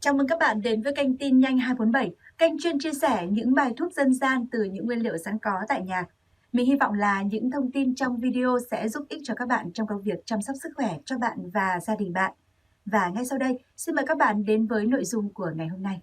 Chào mừng các bạn đến với kênh Tin Nhanh 247, kênh chuyên chia sẻ những bài thuốc dân gian từ những nguyên liệu sẵn có tại nhà. Mình hy vọng là những thông tin trong video sẽ giúp ích cho các bạn trong công việc chăm sóc sức khỏe cho bạn và gia đình bạn. Và ngay sau đây, xin mời các bạn đến với nội dung của ngày hôm nay.